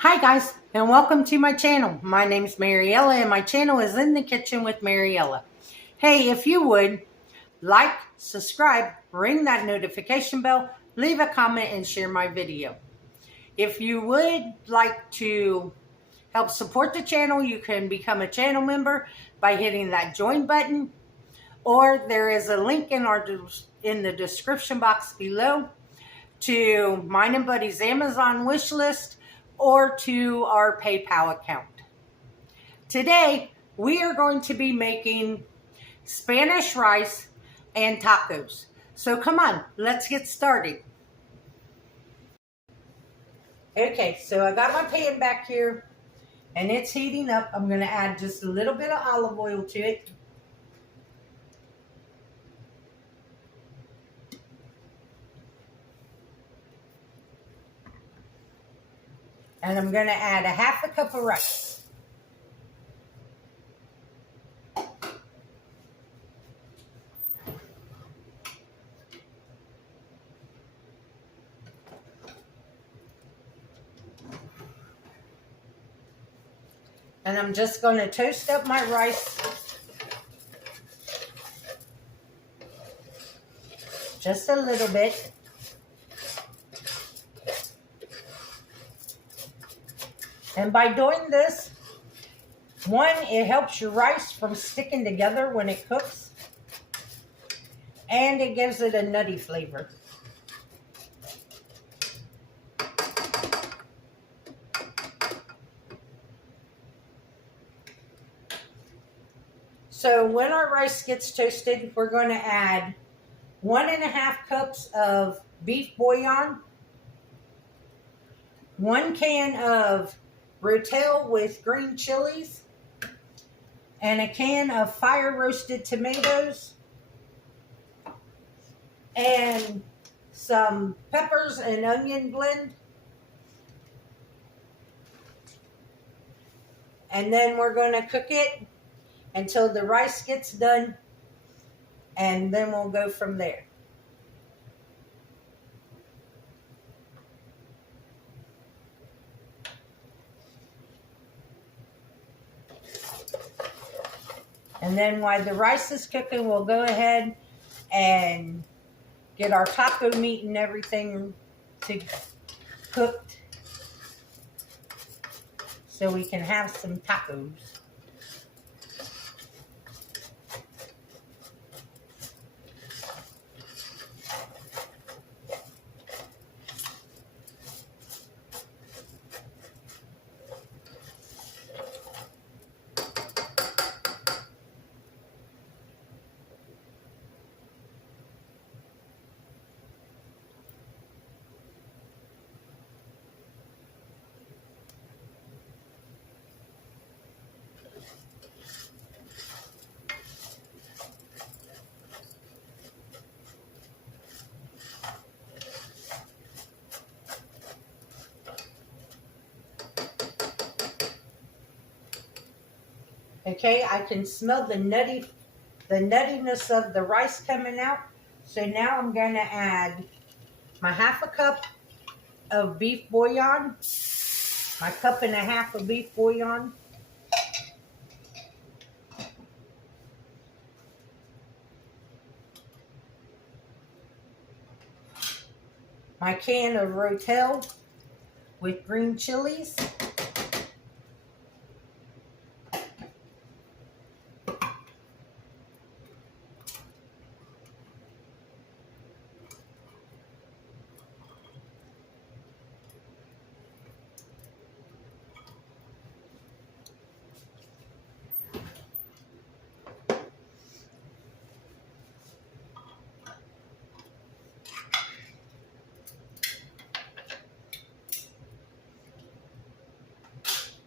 Hi guys, and welcome to my channel. My name is Mariella, and my channel is In the Kitchen with Mariella. Hey, if you would like, subscribe, ring that notification bell, leave a comment, and share my video. If you would like to help support the channel, you can become a channel member by hitting that join button, or there is a link in the description box below to mine and Buddy's Amazon wish list or to our PayPal account. Today, we are going to be making Spanish rice and tacos. So come on, let's get started. Okay, so I got my pan back here and it's heating up. I'm going to add just a little bit of olive oil to it. And I'm going to add a half a cup of rice. And I'm just going to toast up my rice just a little bit. And by doing this, one, it helps your rice from sticking together when it cooks, and it gives it a nutty flavor. So when our rice gets toasted, we're going to add 1.5 cups of beef bouillon, 1 can of Rotel with green chilies, and a can of fire roasted tomatoes, and some peppers and onion blend. And then we're going to cook it until the rice gets done, and then we'll go from there. And then while the rice is cooking, we'll go ahead and get our taco meat and everything cooked so we can have some tacos. Okay, I can smell the nuttiness of the rice coming out. So now I'm going to add my 1/2 cup of beef bouillon, my 1.5 cups of beef bouillon, my can of Rotel with green chilies,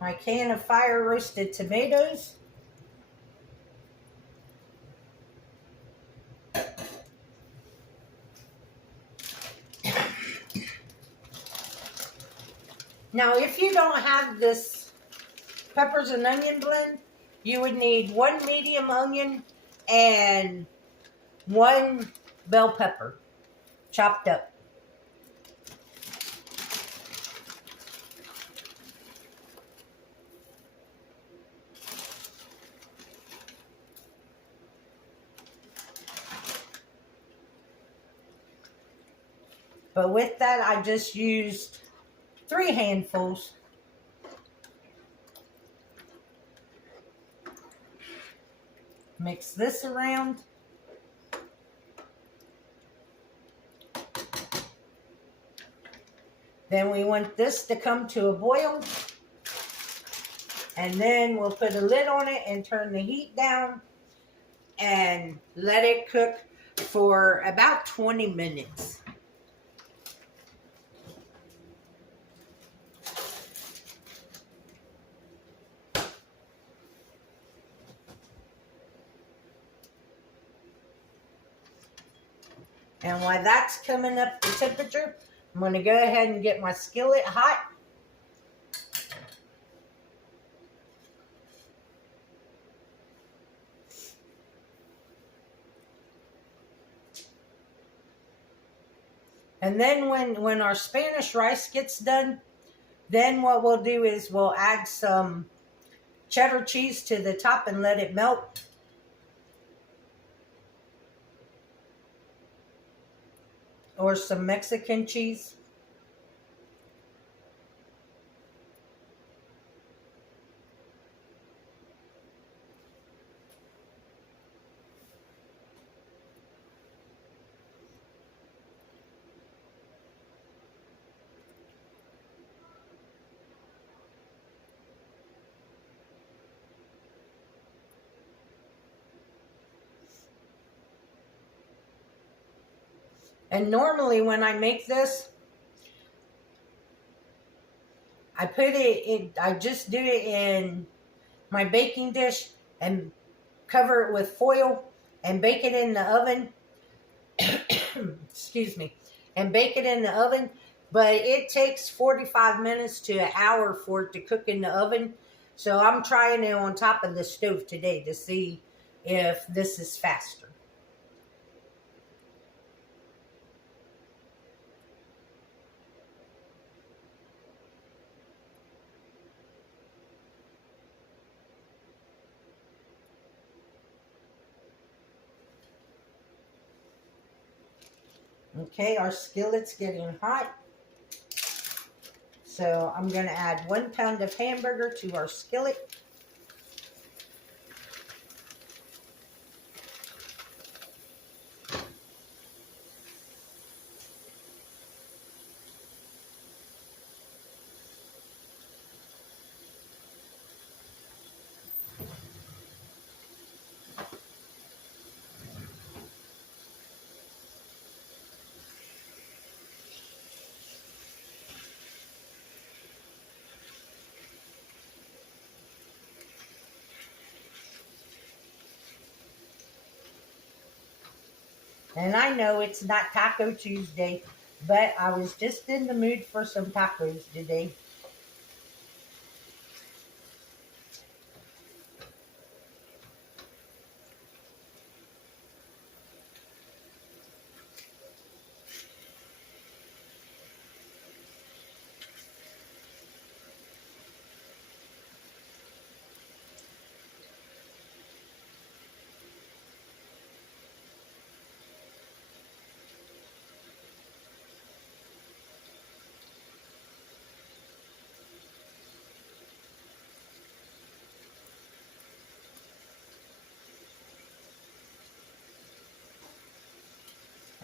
my can of fire roasted tomatoes, now if you don't have this peppers and onion blend, you would need 1 medium onion and 1 bell pepper chopped up. But with that, I just used 3 handfuls. Mix this around. Then we want this to come to a boil. And then we'll put a lid on it and turn the heat down and let it cook for about 20 minutes. And while that's coming up to temperature, I'm going to go ahead and get my skillet hot. And then when our Spanish rice gets done, then what we'll do is we'll add some cheddar cheese to the top and let it melt. Or some Mexican cheese. And normally when I make this, I just do it in my baking dish and cover it with foil and bake it in the oven. Excuse me. And bake it in the oven. But it takes 45 minutes to an hour for it to cook in the oven. So I'm trying it on top of the stove today to see if this is faster. Okay, our skillet's getting hot. So I'm going to add 1 pound of hamburger to our skillet. And I know it's not Taco Tuesday, but I was just in the mood for some tacos today.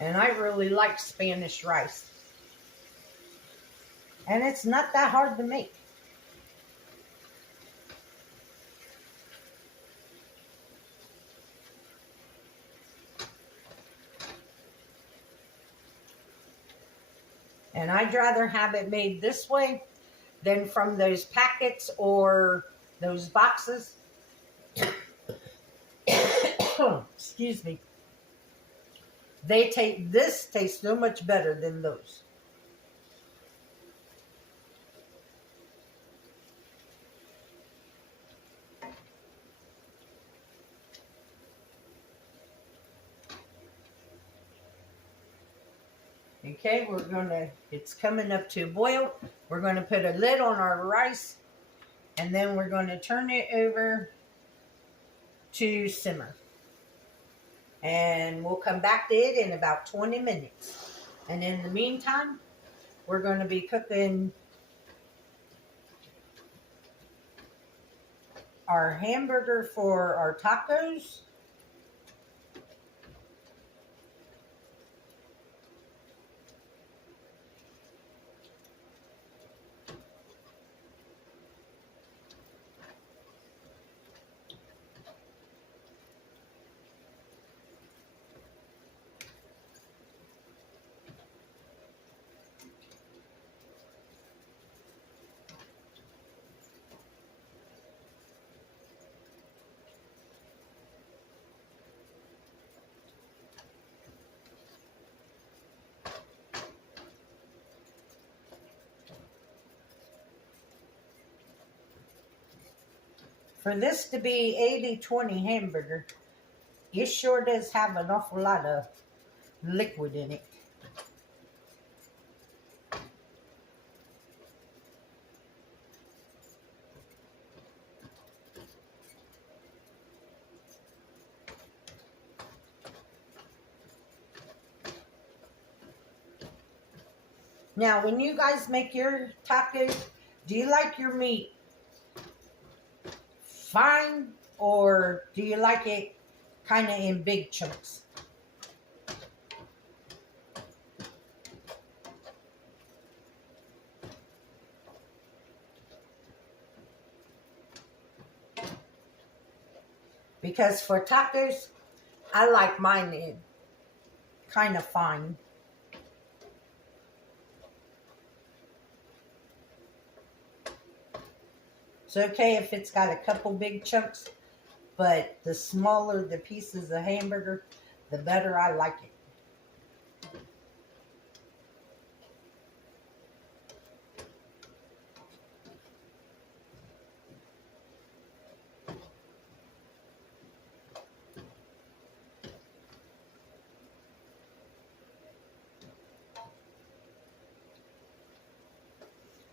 And I really like Spanish rice. And it's not that hard to make. And I'd rather have it made this way than from those packets or those boxes. Excuse me. This tastes so much better than those. Okay, it's coming up to a boil. We're gonna put a lid on our rice, and then we're gonna turn it over to simmer. And we'll come back to it in about 20 minutes. And in the meantime, we're going to be cooking our hamburger for our tacos. For this to be 80-20 hamburger, it sure does have an awful lot of liquid in it. Now, when you guys make your tacos, do you like your meat fine, or do you like it kind of in big chunks? Because for tacos, I like mine in kind of fine. It's okay if it's got a couple big chunks, but the smaller the pieces of hamburger, the better I like it.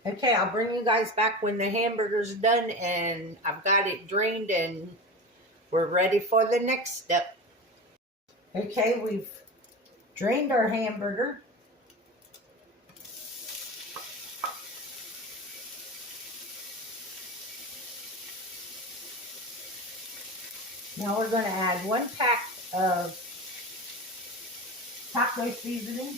Okay, I'll bring you guys back when the hamburger's done and I've got it drained and we're ready for the next step. Okay, we've drained our hamburger. Now we're going to add 1 pack of taco seasoning.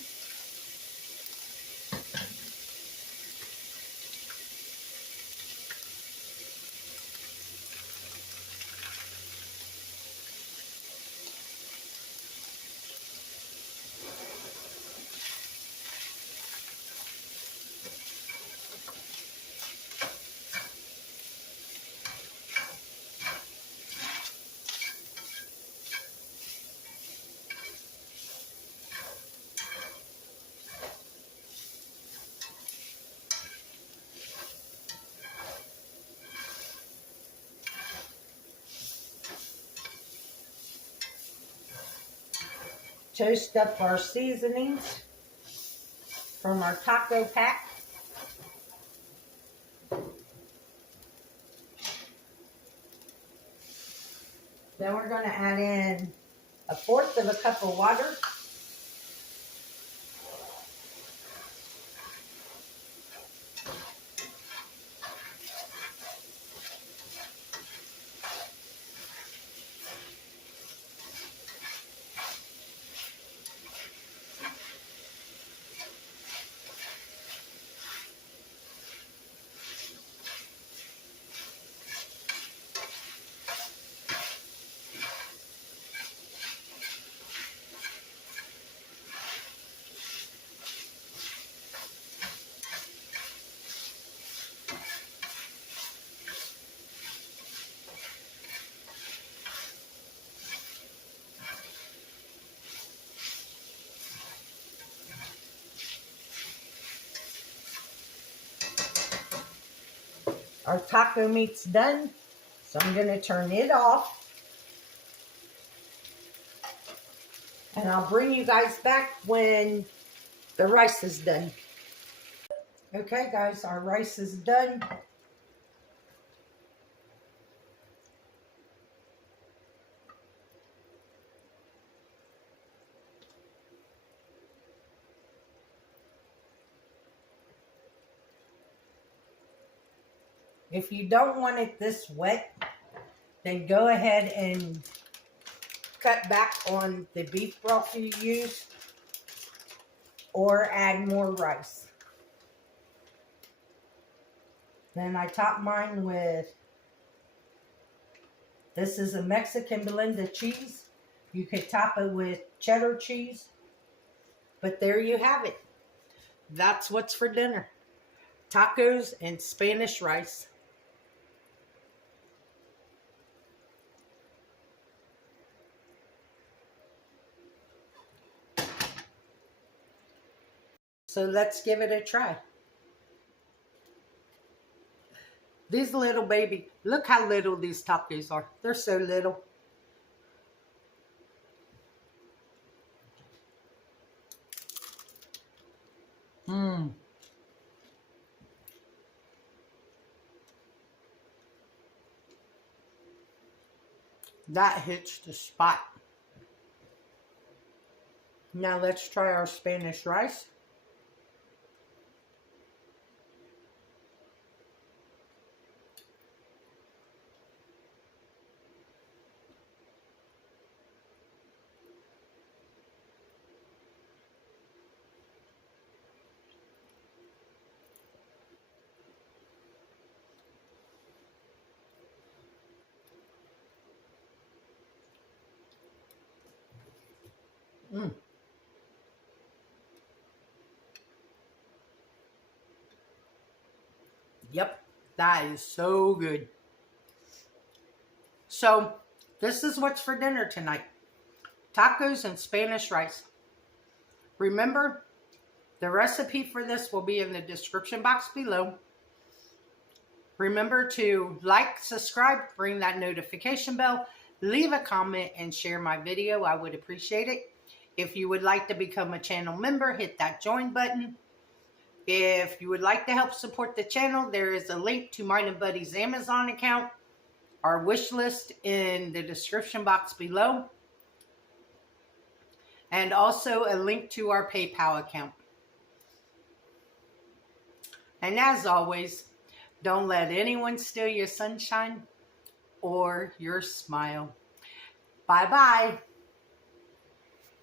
Toast up our seasonings from our taco pack. Then we're going to add in 1/4 cup of water. Our taco meat's done, so I'm going to turn it off. And I'll bring you guys back when the rice is done. Okay, guys, our rice is done. If you don't want it this wet, then go ahead and cut back on the beef broth you use or add more rice. Then I top mine with, this is a Mexican blended cheese. You could top it with cheddar cheese. But there you have it. That's what's for dinner. Tacos and Spanish rice. So let's give it a try. These little baby, look how little these tacos are. They're so little. Mmm. That hits the spot. Now let's try our Spanish rice. Mmm. Yep, that is so good. So, this is what's for dinner tonight. Tacos and Spanish rice. Remember, the recipe for this will be in the description box below. Remember to like, subscribe, ring that notification bell, leave a comment, and share my video. I would appreciate it. If you would like to become a channel member, hit that join button. If you would like to help support the channel, there is a link to mine and Buddy's Amazon account, our wish list in the description box below, and also a link to our PayPal account. And as always, don't let anyone steal your sunshine or your smile. Bye-bye.